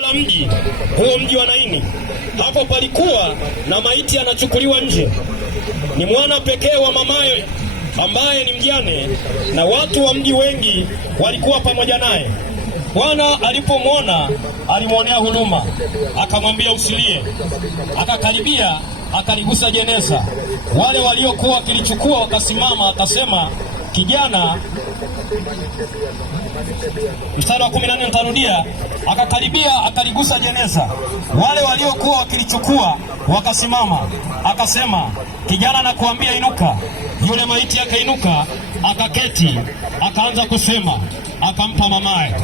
la mji huo, mji wa Naini. Hapo palikuwa na maiti anachukuliwa nje, ni mwana pekee wa mamaye ambaye ni mjane, na watu wa mji wengi walikuwa pamoja naye. Bwana alipomwona alimwonea huruma, akamwambia usilie. Akakaribia akaligusa jeneza. Wale waliokuwa wakilichukua wakasimama, akasema, kijana. Mstari wa 14 nitarudia. Akakaribia akaligusa jeneza. Wale waliokuwa wakilichukua wakasimama, akasema, kijana, nakuambia inuka. Yule maiti akainuka, akaketi, akaanza kusema, akampa mamaye.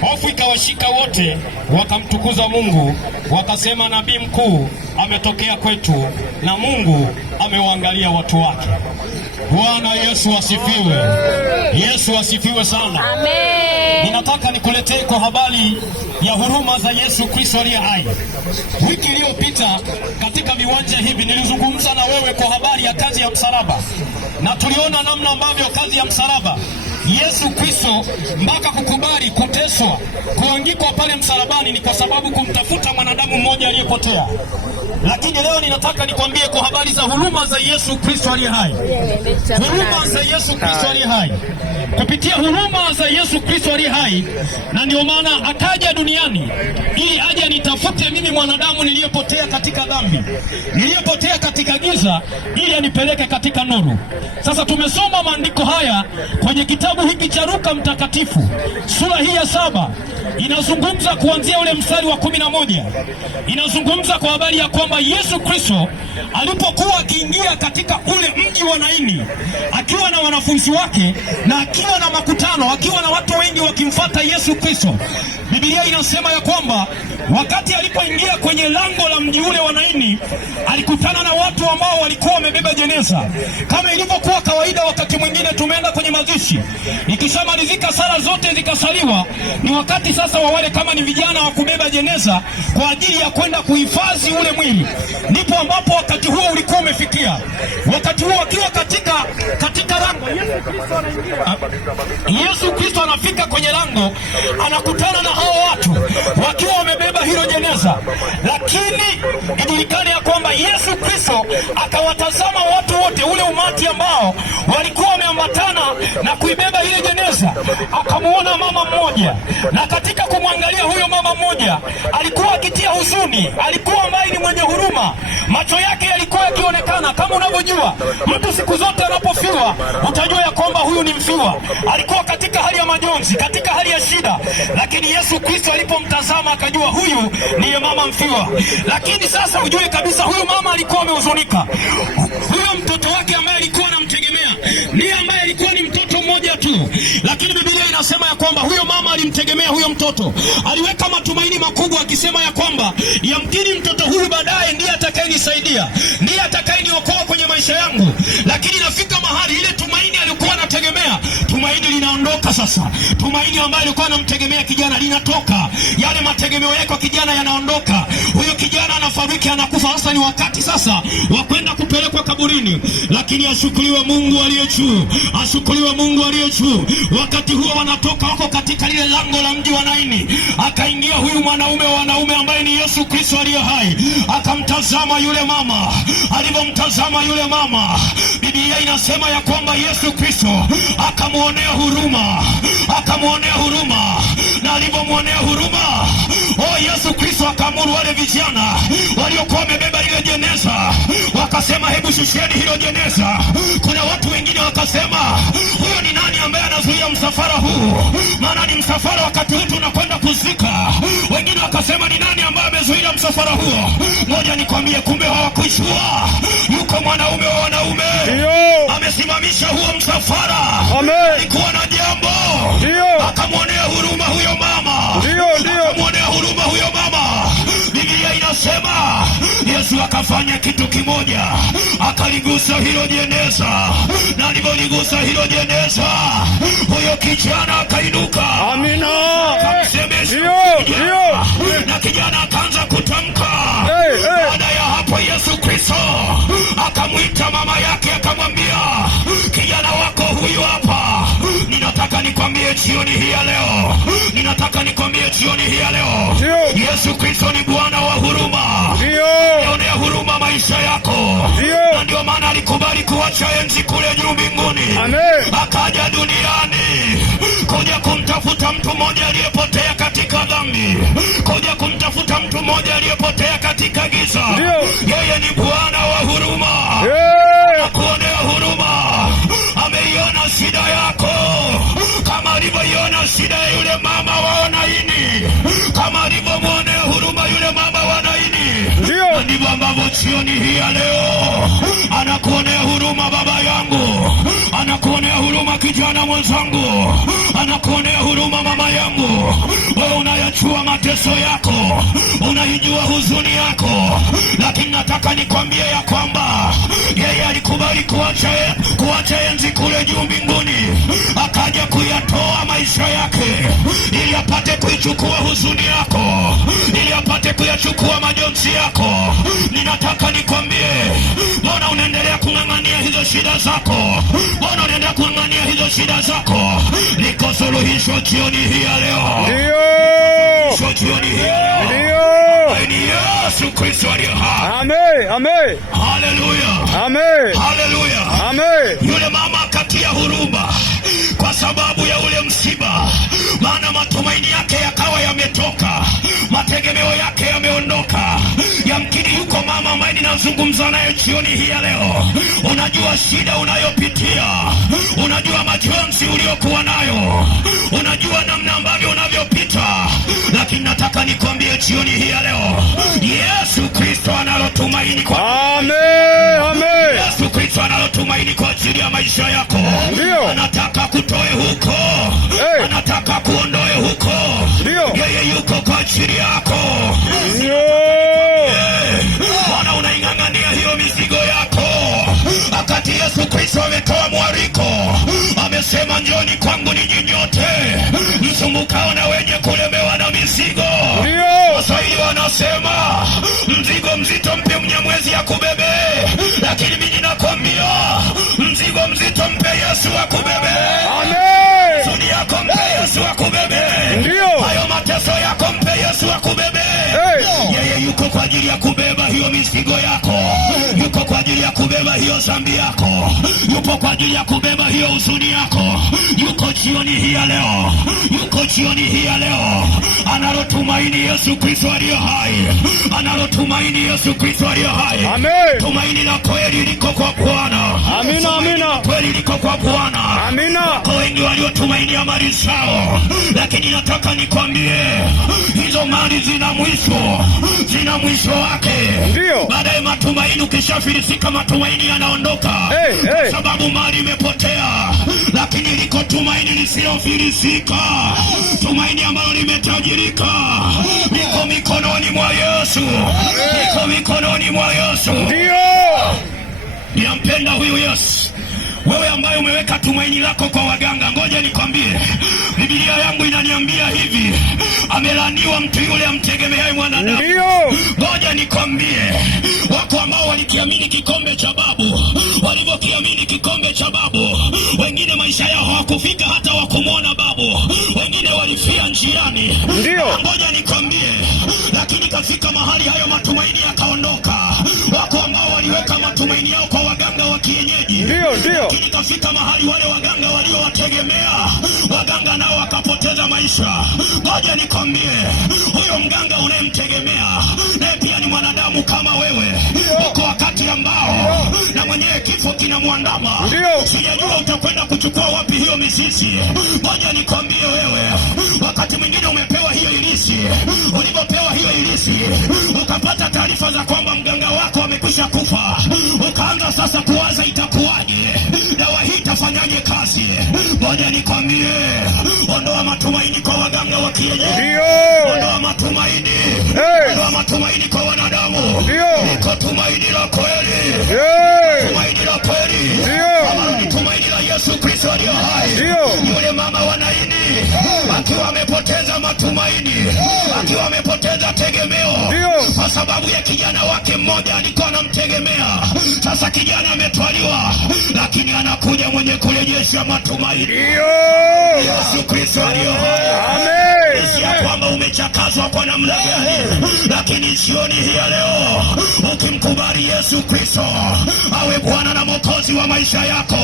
Hofu ikawashika wote, wakamtukuza Mungu, wakasema, nabii mkuu ametokea kwetu, na Mungu amewaangalia watu wake. Bwana Yesu asifiwe. Yesu asifiwe sana. Amen. Ninataka nikuletee kwa habari ya huruma za Yesu Kristo aliye hai. Wiki iliyopita katika viwanja hivi nilizungumza na wewe kwa habari ya kazi ya msalaba, na tuliona namna ambavyo kazi ya msalaba, Yesu Kristo mpaka kukubali kuteswa, kuangikwa pale msalabani, ni kwa sababu kumtafuta mwanadamu mmoja aliyepotea. Lakini leo ninataka nikwambie kwa habari za huruma za Yesu Kristo aliye hai. Huruma za Yesu Kristo aliye hai. Kupitia huruma za Yesu Kristo aliye hai, na ndio maana akaja duniani ili aje nitafute mimi mwanadamu niliyepotea katika dhambi, niliyepotea katika giza, ili anipeleke katika nuru. Sasa tumesoma maandiko haya kwenye kitabu hiki cha Luka mtakatifu, sura hii ya 7. Inazungumza kuanzia ule mstari wa 11. Inazungumza kwa habari ya kwamba Yesu Kristo alipokuwa akiingia katika ule mji wa Naini akiwa na wanafunzi wake na akiwa na makutano, akiwa na watu wengi wakimfuata Yesu Kristo, Biblia inasema ya kwamba wakati alipoingia kwenye lango la mji ule wa Naini, alikutana na watu ambao walikuwa wamebeba jeneza. Kama ilivyokuwa kawaida, wakati mwingine tumeenda kwenye mazishi, ikishamalizika sala zote zikasaliwa, ni wakati sasa wa wale kama ni vijana wa kubeba jeneza kwa ajili ya kwenda kuhifadhi ule mwili. Ndipo ambapo wakati huo ulikuwa umefikia. Wakati huo akiwa katika lango, Yesu Kristo anafika kwenye lango, anakutana na hao watu wakiwa wamebeba hilo jeneza. Lakini ijulikane ya kwamba Yesu Kristo akawatazama watu wote, ule umati ambao walikuwa wameambatana na kuibeba ile jeneza. Akamuona mama mmoja, na katika kumwangalia huyo mama mmoja alikuwa akitia huzuni, alikuwa ambaye ni mwenye huruma. Macho yake yalikuwa yakionekana. Kama unavyojua mtu siku zote anapofiwa utajua ya kwamba huyu ni mfiwa. Alikuwa katika hali ya majonzi, katika hali ya shida, lakini Yesu Kristo alipomtazama akajua huyu ni mama mfiwa. Lakini sasa ujue kabisa huyu mama alikuwa amehuzunika. Huyo mtoto wake ambaye alikuwa anamtegemea, ni ambaye alikuwa ni mtoto mmoja tu, lakini Biblia inasema ya kwamba huyo mama alimtegemea huyo mtoto. Aliweka matumaini makubwa akisema ya kwamba yamkini mtoto huyu baadaye ndiye atakayenisaidia, ndiye atakayeniokoa kwenye maisha yangu. Lakini nafika mahali ile tumaini alikuwa anategemea, tumaini linaondoka sasa. Tumaini ambayo alikuwa anamtegemea kijana linatoka. Yale mategemeo yake kwa kijana yanaondoka. Huyo kijana anafariki, anakufa. Sasa ni wakati sasa wa kwenda kupelekwa kaburini. Lakini ashukuriwe Mungu aliye juu, ashukuriwe Mungu aliye juu. Wakati huo wanatoka, wako katika lile lango la mji wa Naini. Akaingia huyu mwanaume wa wanaume ambaye ni Yesu Kristo aliye hai. Akamtazama yule mama. Alipomtazama yule mama, Biblia inasema ya kwamba Yesu Kristo akamuonea huruma, akamuonea huruma. Na alipomwonea huruma, Yesu Kristo akaamuru wale vijana waliokuwa wamebeba ile jeneza, wakasema, hebu shusheni hilo jeneza. Kuna watu wengine wakasema, huyo ni nani ambaye anazuia msafara huu? Maana ni msafara wakati huu tunakwenda kuzika. Wengine wakasema, ni nani ambaye amezuia msafara huo? Ngoja nikwambie, kumbe hawakuishua. Yuko mwanaume wa wanaume amesimamisha huo msafara. Alikuwa na jambo, akamwonea huruma huyo mama, akamwonea huruma huyo mama. Biblia inasema Yesu akafanya kitu kimoja, akaligusa hilo jeneza. Na alipoligusa hilo jeneza, huyo kijana akainuka. Amina. Na kijana akaanza kutamka. Baada ya hapo Yesu Kristo akamwita mama yake, akamwambia, kijana wako huyu hapa, ninataka ninataka nikwambie jioni hii ya leo, ninataka nikwambie jioni hii ya leo, Yesu Kristo ni Bwana wa huruma. Anaonea huruma maisha yako, na ndio maana alikubali kuacha enzi kule juu mbinguni, akaja duniani kuja kumtafuta mtu mmoja aliyepotea katika dhambi, kuja kumtafuta mtu mmoja aliyepotea katika giza. Yeye ni Bwana wa huruma, anakuonea huruma. Ameiona shida yako kama alivyoiona shida ya yule mama wa Naini, kama alivyomwonea huruma yule mama wa Naini, ndivyo ambavyo jioni hii ya leo anakuonea huruma baba yangu, anakuonea huruma kijana mwenzangu, anakuonea huruma mama yangu. Wewe unayajua mateso yako, unaijua huzuni yako, lakini nataka nikwambie ya kwamba yeye alikubali kuacha enzi kule juu mbinguni, akaja kuyatoa maisha yake ili apate kuichukua huzuni yako, ili apate kuyachukua majonzi yako. Ninataka nikwambie, mbona unaendelea kung'ang'ania hizo shida zako? Mbona unaendelea kung'ang'ania hizo shida zako? Liko suluhisho jioni hii ya leo. Ndio. Jioni hii ya leo. Ndio. Ni Yesu Kristo aliye hai. Amen. Amen. Haleluya. Amen. Haleluya. Amen. Yule mama akatia huruma kwa sababu ya ule msiba, maana matumaini yake yakawa yametoka, mategemeo yake yameondoka. Yamkini yuko mama ambaye ninazungumza naye jioni hii ya leo. Unajua shida unayopitia, unajua majonzi uliokuwa nayo, unajua namna ambavyo unavyopita, lakini nataka nikwambie jioni hii ya leo, Yesu Kristo analotumaini kwa Amen. Yesu Kristo analotumaini kwa ajili ya maisha yako. Anataka kutoe huko, anataka kuondoe huko. Yeye yuko kwa ajili yako. Mbona unaing'ang'ania hiyo mizigo yako, wakati Yesu Kristo ametoa mwaliko, amesema njoni kwangu ninyi nyote msumbukao na wenye kulemewa na mizigo. Waswahili wanasema mzigo mzito mpe Mnyamwezi akubebe, lakini mimi nakwambia mzigo mzito mpe Yesu akubebe. Amen. Huzuni yako mpe Yesu akubebe. Hayo mateso yako mpe Yesu akubebe. Yeye yuko kwa ajili ya kubeba hiyo mizigo yako, yuko kwa ajili ya kubeba hiyo dhambi yako, yuko kwa ajili ya kubeba hiyo huzuni yako. Yuko jioni hii ya leo, yuko jioni hii ya leo, analotumaini Yesu Kristo aliye hai, analotumaini Yesu Kristo aliye hai. Amen. Tumaini la kweli liko kwa Bwana. Amina, amina. Kweli liko kwa Bwana. Amina. Wako wengi waliotumainia mali zao, lakini nataka nikwambie hizo mali zina mwisho, zina mwisho wake. Ndio. Baada ya matumaini, ukishafilisika matumaini yanaondoka. Kwa sababu mali imepotea, lakini liko tumaini lisilofilisika, tumaini ambalo limetajirika, liko mikononi mwa Yesu, liko mikononi mwa Yesu. Ndio. Ninampenda huyu Yesu. Wewe ambaye umeweka tumaini lako kwa waganga, ngoja nikwambie, Biblia yangu inaniambia hivi, amelaniwa mtu yule amtegemeaye mwanadamu. Ndio. Ngoja nikwambie, wako ambao walikiamini kikombe cha babu, walivyokiamini kikombe cha babu, wengine maisha yao hawakufika hata wakumwona babu, wengine walifia njiani. Ndio. Ngoja nikwambie, lakini kafika mahali hayo matumaini yakaondoka. Wako ambao waliweka matumaini yao kwa waganga wa kienyeji. Ndio, ndio. Lakini kafika mahali wale waganga waliowategemea, waganga nao wakapoteza maisha. Ngoja nikwambie, huyo mganga unayemtegemea naye pia ni mwanadamu kama wewe. Uko wakati ambao na mwenyewe kifo kinamwandama. Sijajua utakwenda kuchukua wapi hiyo mizizi. Ngoja nikwambie wewe, wakati mwingine umepewa hiyo ilisi. Ulipopewa hiyo ilisi, ukapata taarifa za kwamba mganga wako amekwisha kufa, ukaanza sasa kuwaza itakuwaje, dawa hii itafanyaje kazi. Ngoja nikwambie, ondoa matumaini kwa waganga wa kienyeji. Ondoa matumaini, ondoa matumaini kwa wanadamu. Liko tumaini la kweli, tumaini la kweli, kama ni tumaini la Yesu Kristo aliye hai. Yule mama wa Naini akiwa amepoteza matumaini, akiwa amepoteza tegemeo kwa sababu ya kijana wake mmoja alikuwa anamtegemea. Sasa kijana ametwaliwa, lakini anakuja mwenye kurejesha matumaini. Kristo aliye hai. Amen. Si ya kwamba umechakazwa kwa namna gani, lakini jioni hii ya leo ukimkubali Yesu Kristo awe Bwana na Mwokozi wa maisha yako,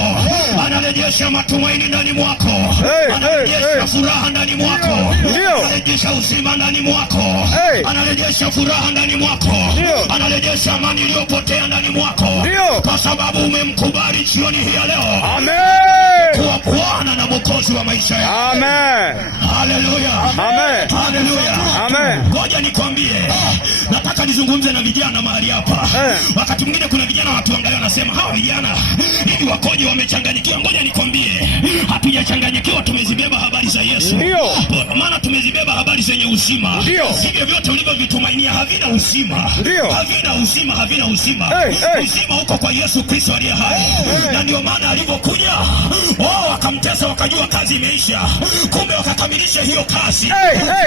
anarejesha matumaini ndani mwako, anarejesha furaha ndani mwako, anarejesha uzima ndani mwako, anarejesha furaha ndani mwako, anarejesha amani iliyopotea ndani mwako, kwa sababu umemkubali jioni hii ya leo. Amen. Kuwa Bwana na Mwokozi wa maisha yako. Amen. Haleluya. Amen. Haleluya. Amen. Ngoja nikwambie, nataka nizungumze na vijana mahali hapa. Wakati mwingine kuna vijana watuangalia wanasema hawa vijana hivi wakoje, wamechanganyikiwa. Ngoja nikwambie, hatujachanganyikiwa, tumezibeba habari za Yesu. Ndio. Maana tumezibeba habari zenye uzima. Hivyo vyote ulivyovitumainia havina uzima. Havina uzima, havina uzima. Uzima uko kwa Yesu Kristo aliye hai. Na ndio maana alipokuja wao wakamtesa, wakajua kazi imeisha, kumbe wakakamilisha hiyo kazi.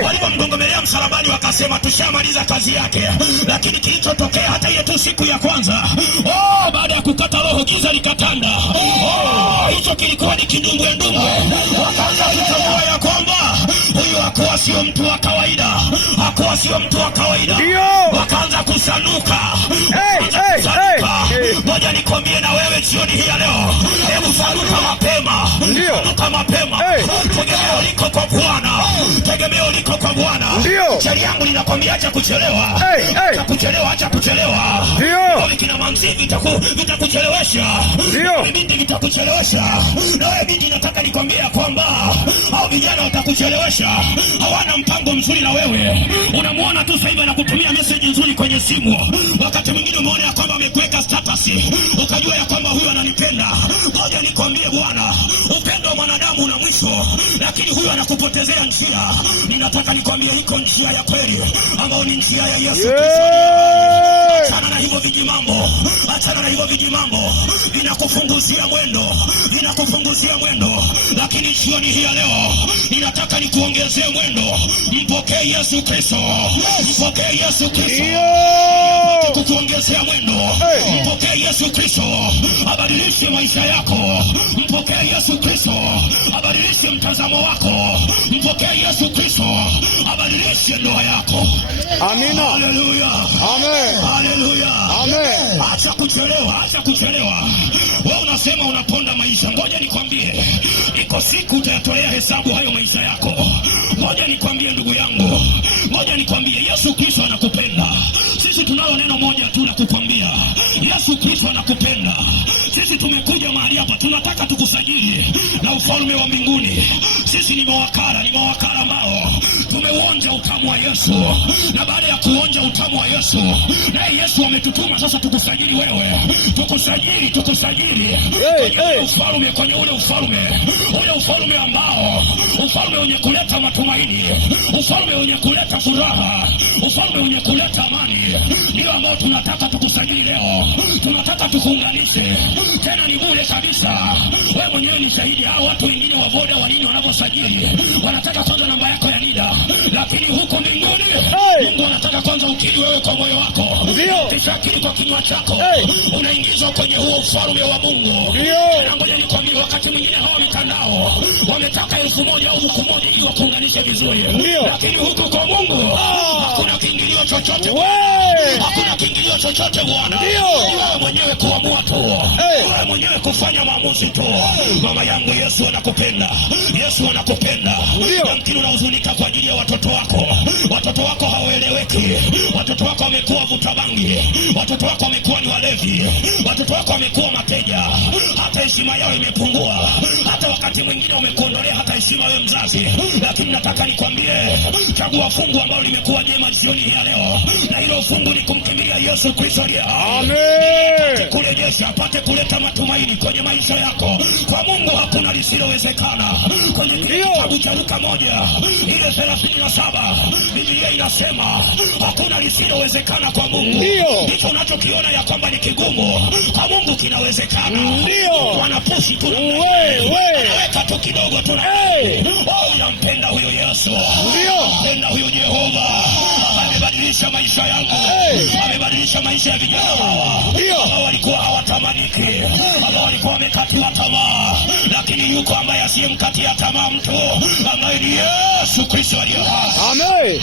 Walipomgongomelea msalabani wakasema tushamaliza kazi yake. Lakini kilichotokea hata ile tu siku ya kwanza, baada ya kukata roho giza likatanda. Hicho kilikuwa ni kidumbwendumbwe. Wakaanza kutambua ya kwamba huyu hakuwa sio mtu wa kawaida, hakuwa sio mtu wa kawaida. Wakaanza kusanuka. Ngoja nikwambie na wewe jioni hii ya leo, hebu sanuka mapema. Sanuka mapema. Tegemeo liko kwa Bwana. Tegemeo liko kwa Bwana. Sheria yangu linakwambia acha kuchelewa. Acha kuchelewa, acha kuchelewa. Ndio. Kina mamzi vitakuchelewesha. Ndio. Binti vitakuchelewesha. Na wewe binti, nataka nikwambie kwamba hao vijana watakuchelewesha. Hawana mpango mzuri na wewe. Unamuona tu sasa hivi anakutumia message nzuri kwenye simu. Wakati mwingine umeona ya kwamba amekuweka status, ukajua ya kwamba huyu ananipenda. Ngoja nikwambie bwana, upendo wa mwanadamu una mwisho, lakini huyu anakupotezea njia. Ninataka nikwambie iko njia ya kweli ambayo ni njia ya Yesu Kristo. Achana na hivyo vijimambo. Achana na hivyo vijimambo. Vinakufunguzia mwendo. Vinakufunguzia mwendo. Lakini jioni hii ya leo ninataka nikuongezee mwendo. Mpokee Yesu Kristo. Mpokee Yesu Kristo. Kukuongezea mwendo. Mpokee Yesu Kristo. Abadilishe maisha yako. Mpokee Yesu Kristo. Abadilishe mtazamo wako. Mpokee Yesu Kristo. Abadilishe ndoa yako. Amina. Haleluya. Amen. Haleluya. Amen. Acha kuchelewa, acha kuchelewa. Wewe unasema unaponda maisha. Ngoja nikwambie, iko siku utayatolea hesabu hayo maisha yako. Ngoja nikwambie ndugu yangu. Ngoja nikwambie Yesu Kristo anakupenda. Sisi tunalo neno moja tu la kukwambia. Yesu Kristo anakupenda. Sisi tumekuja mahali hapa tunataka tukusajili na ufalme wa mbinguni. Sisi ni mawakala ambao tumeuonja utamu wa Yesu. Na baada ya kuonja utamu wa Yesu, naye Yesu ametutuma sasa tukusajili wewe. Tukusajili kwenye ule ufalme ambao ufalme wenye kuleta matumaini, ufalme wenye kuleta furaha, ufalme wenye kuleta amani. Ndio ambao tunataka tukusajili leo. Tunataka tukuunganishe. Tena ni bure kabisa. Wewe mwenyewe ni shahidi. Hao watu wengine wa boda wa nini wanaposajili wanataka kwanza namba yako ya NIDA, lakini huko mbinguni Mungu anataka kwanza ukiri wewe kwa moyo wako. Kisha akili kwa kinywa chako. Unaingizwa kwenye huo ufalme wa Mungu. Na ngoja nikwambie, wakati mwingine hawa mitandao wametaka 1000 au 1000 ili wakuunganishe vizuri. Lakini huko kwa Mungu hakuna kiingilio chochote. Hakuna kiingilio chochote Bwana. Wewe mwenyewe kuamua tu. Wewe mwenyewe kufanya maamuzi tu. Mama yangu, Yesu anakupenda. Yesu anakupenda. Yamkini unahuzunika kwa ajili ya watoto wako. Watoto wako hawaeleweki. Watoto wako wamekuwa vuta bangi. Watoto wako wamekuwa ni walevi. Watoto wako wamekuwa mateja. Hata heshima yao imepungua. Hata wakati mwingine umekuondolea hata heshima wewe mzazi. Lakini nataka nikwambie, chagua fungu ambalo limekuwa jema jioni ya leo. Na hilo fungu ni kumkimbilia Yesu Kristo aliye hai. Amen. Kurejesha, apate kuleta matumaini kwenye maisha yako. Kwa Mungu hakuna lisilowezekana. Kwenye kitabu cha Luka 1:37 Biblia inasema hakuna lisilowezekana kwa Mungu. Ndicho unachokiona ya kwamba ni kigumu, kwa Mungu kinawezekana. Wanapushi tu, anaweka tu kidogo tu. Unampenda huyo Yesu. Mpenda huyo Jehova. amebadilisha maisha yangu, amebadilisha maisha ya vijana hawa ambao walikuwa hawatamaniki, ambao walikuwa wamekatiwa tamaa, lakini yuko ambaye asiyemkatia tamaa mtu, ambaye ni Yesu Kristo aliye hai. Amen.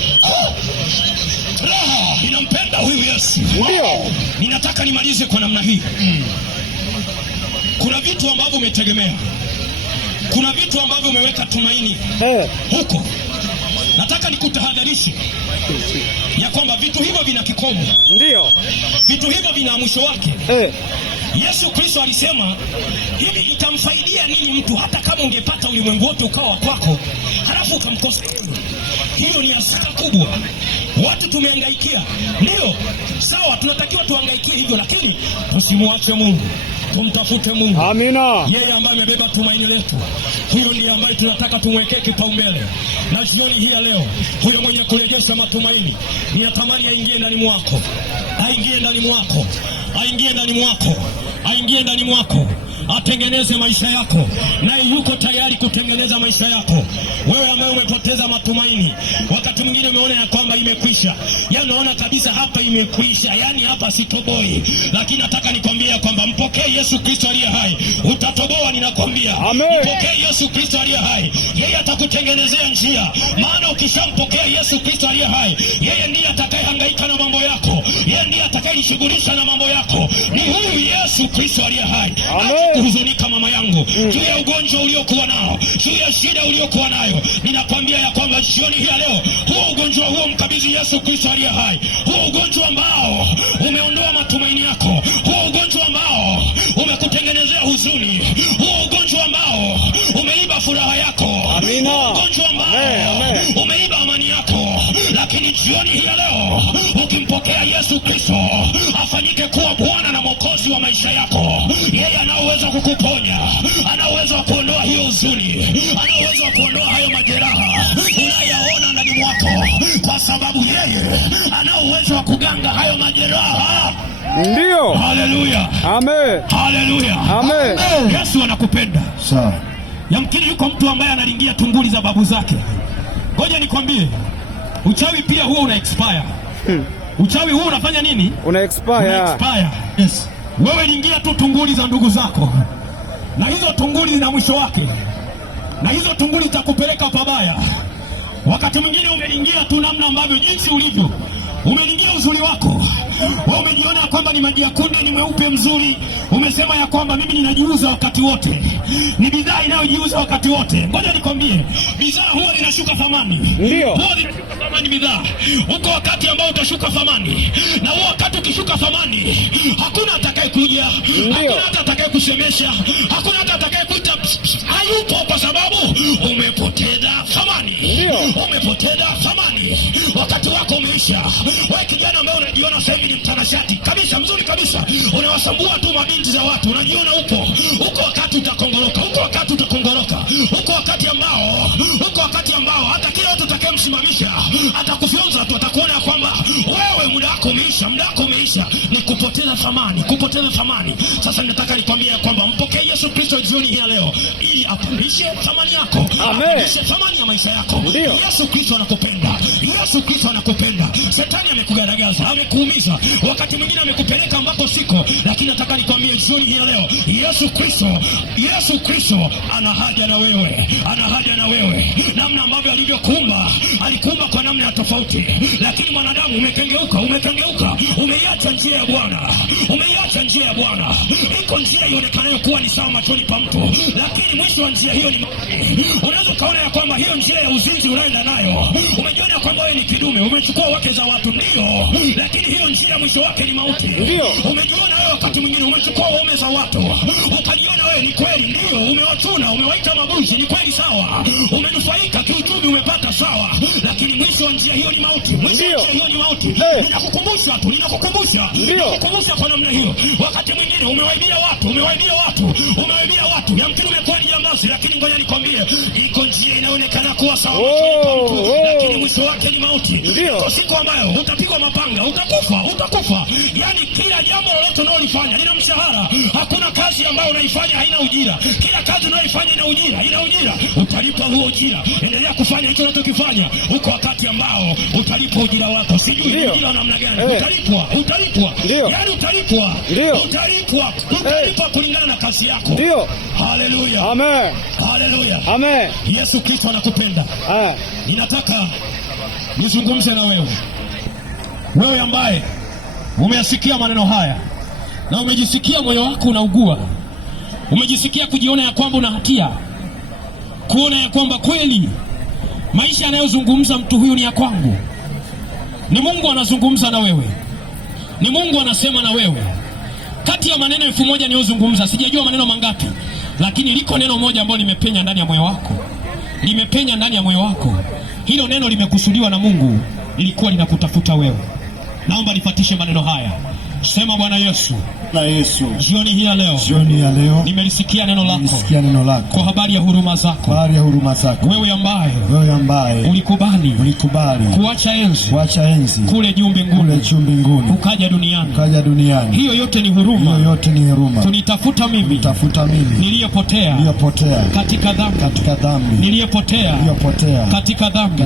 Ninampenda huyu Yesu. Ndio. Ninataka nimalize kwa namna hii. Kuna vitu ambavyo umetegemea, kuna vitu ambavyo umeweka tumaini huko. Nataka nikutahadharishe ya kwamba vitu hivyo vina kikomo. Ndio. Vitu hivyo vina mwisho wake. Yesu Kristo alisema hivi, itamfaidia nini mtu hata kama ungepata ulimwengu wote ukawa kwako halafu ukamkosa? Hiyo ni hasara kubwa. Watu tumehangaikia. Ndio, sawa, tunatakiwa tuhangaikie hivyo, lakini tusimwache Mungu. Tumtafute Mungu. Amina. Yeye ambaye amebeba tumaini letu, huyo ndiye ambaye tunataka tumwekee kipaumbele. Na jioni hii ya leo, huyo mwenye kurejesha matumaini, ninatamani aingie ndani mwako, aingie ndani mwako, aingie ndani mwako, aingie ndani mwako, atengeneze maisha yako, naye yuko tayari kutengeneza maisha yako. Wewe ambaye umepoteza matumaini, wakati mwingine umeona ya kwamba imekwisha, yaani unaona kabisa hapa imekwisha, yaani hapa sitoboi, lakini nataka nikwambie ya kwamba mpokee Yesu Kristo aliye hai, utatoboa. Ninakwambia, mpokee Yesu Kristo aliye hai, yeye atakutengenezea njia. Maana ukishampokea Yesu Kristo aliye hai, yeye ndiye atakayehangaika na mambo yako, yeye ndiye atakayejishughulisha na mambo yako. Ni huyu Yesu Kristo aliye hai. Kuhuzunika mama yangu juu ya ugonjwa uliokuwa nao, juu ya shida uliokuwa nayo, ninakwambia ya kwamba jioni hii leo, huo ugonjwa huo mkabidhi Yesu Kristo aliye hai. Huo ugonjwa ambao umeondoa matumaini yako, huo ugonjwa ambao umekutengenezea huzuni, huo ugonjwa ambao umeiba furaha yako, huo ugonjwa ambao umeiba amani yako, lakini jioni hii leo ukimpokea Yesu Kristo afanyike kuwa Bwana na Mwokozi wa maisha yako, yeye anaweza kukuponya, anaweza kuondoa hiyo huzuni, anaweza kuondoa hayo majeraha unayaona ndani mwako, kwa sababu yeye ana uwezo wa kuganga hayo majeraha. Ndio. Haleluya. Amen. Haleluya. Amen. Yesu anakupenda. Sawa. Yamkini yuko mtu ambaye analingia tunguli za babu zake. Ngoja nikwambie, uchawi pia huo una expire. Uchawi huo unafanya nini? Una expire. Una expire. Yes. Wewe lingia tu tunguli za ndugu zako, na hizo tunguli zina mwisho wake, na hizo tunguli zitakupeleka pabaya. Wakati mwingine umeingia tu namna ambavyo jinsi ulivyo, umeingia uzuri wako, wewe umejiona kwamba ni maji ya kunde, ni mweupe mzuri, umesema ya kwamba mimi ninajiuza wakati wote, ni bidhaa inayojiuza wakati wote. Ngoja nikwambie, bidhaa huwa zinashuka thamani. Ndio. Huwa zinashuka thamani bidhaa. Uko wakati ambao utashuka thamani, na huo wakati ukishuka thamani, hakuna atakaye kuja, hakuna hata atakaye kusemesha, hakuna hata atakaye kuita, hayupo, kwa sababu umepoteza thamani. Umepoteza thamani. Wakati wako umeisha. Wewe kijana ambaye unajiona sasa hivi ni mtanashati kabisa, mzuri kabisa, unawasambua tu mabinti za watu, unajiona uko wakati utakongoroka, uko wakati utakongoroka, uko wakati ambao hata kila mtu atakayemsimamisha atakufyonza tu, atakuona kwamba wewe muda wako umeisha, muda wako umeisha. Ni kupoteza thamani, kupoteza thamani. Sasa nataka nikwambie kwamba mpokee Yesu Kristo jioni hii leo, ili apandishe thamani yako, apandishe thamani ya maisha yako. Yesu Kristo anakupenda, Yesu Kristo anakupenda. Shetani amekugaragaza, amekuumiza, wakati mwingine amekupeleka ambako siko, lakini nataka nikwambie jioni hii leo, Yesu Kristo ana haja na wewe, ana haja na wewe. Namna ambavyo alivyokuumba, alikuumba kwa namna ya tofauti, lakini mwanadamu umekengeuka, umeiacha njia ya Bwana, umeiacha njia ya Bwana. Iko njia ionekanayo kuwa ni sawa machoni pa mtu, lakini mwisho wa njia hiyo ni mauti. Unaweza kaona ya kwamba hiyo njia ya uzinzi unaenda nayo, umejiona kwamba wewe ni kidume, umechukua wake za watu, ndio, lakini hiyo njia mwisho wake ni mauti. Umejiona wewe wakati mwingine umechukua waume za watu, ukajiona wewe ni kweli, ndio, umewachuna, umewaita mabuzi, ni kweli, sawa, umenufaika kiuchumi, umepata, sawa, lakini mwisho wa njia hiyo ni mauti. Mwisho wa njia hiyo ni mauti. Ninakukumbusha tu, ninakukumbusha kwa namna hiyo. Wakati mwingine umewaibia watu, yamkini umekuwa ni jambazi, lakini ngoja nikwambie, iko njia inaonekana kuwa sawa, lakini mwisho wake ni mauti. iko siku ambayo utapigwa mapanga, utakufa. Yani kila jambo lolote unalolifanya lina mshahara. Hakuna kazi ambayo unaifanya haina ujira. Kila kazi unayoifanya ina ujira. Utalipa huo ujira. Endelea kufanya hicho unachokifanya. Uko wakati ambao utalipa ujira wako. Sijui ujira namna gani. Utalipwa. Yani utalipwa kulingana na kazi yako. Ndio. Haleluya. Amen. Haleluya. Amen. Yesu Kristo anakupenda. Ninataka nizungumze na wewe ambaye umeyasikia maneno haya na umejisikia moyo wako unaugua, umejisikia kujiona ya kwamba una hatia, kuona ya kwamba kweli maisha anayozungumza mtu huyu ni ya kwangu. Ni Mungu anazungumza na wewe, ni Mungu anasema na wewe. Kati ya maneno 1000 niliyozungumza, sijajua maneno mangapi, lakini liko neno moja ambalo limepenya ndani ya moyo wako. Hilo neno limekusudiwa na Mungu, lilikuwa linakutafuta wewe. Naomba nifuatishe maneno haya. Sema, Bwana Yesu, jioni hii ya leo nimelisikia neno lako kwa habari ya huruma zako. Wewe ambaye ulikubali kuacha enzi kule juu mbinguni ukaja duniani. Hiyo yote ni huruma. Kunitafuta mimi niliyepotea katika dhambi, niliyepotea katika dhambi.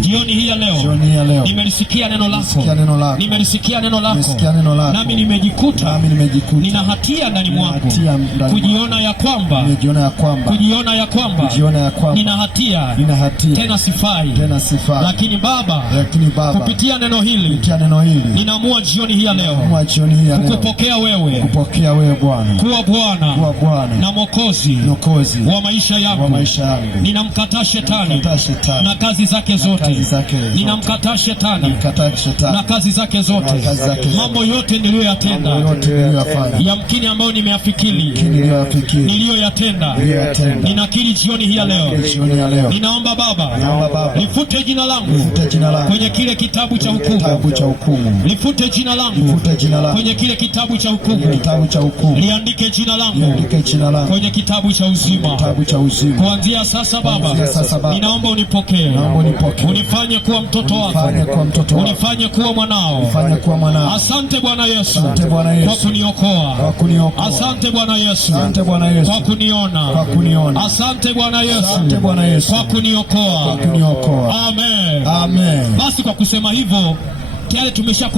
Jioni hii ya leo nimelisikia neno lako, nami nimejikuta nina hatia ndani mwangu, kujiona ya kwamba nina hatia tena sifai. Lakini Baba, kupitia neno hili ninaamua jioni hii ya leo kukupokea wewe kuwa Bwana na Mwokozi wa maisha yangu. Ninamkataa shetani na kazi zake zote. Ninamkataa shetani na kazi zake zote. Mambo yote niliyoyatenda, yamkini ambayo nimeyafikiri niliyoyatenda, ninakiri jioni hii ya leo. Ninaomba Baba, lifute jina langu kwenye kile kitabu cha hukumu. Lifute jina langu kwenye kile kitabu cha hukumu. Liandike jina langu kwenye kitabu cha uzima. Kuanzia sasa Baba, ninaomba unipokee. Unifanye kuwa mtoto wako. Unifanye kuwa mwanao. Asante Bwana Yesu kwa kuniokoa. Asante Bwana Yesu kwa kuniona. Asante Bwana Yesu kwa kuniokoa. Amen. Basi kwa kusema hivyo tayari tumesha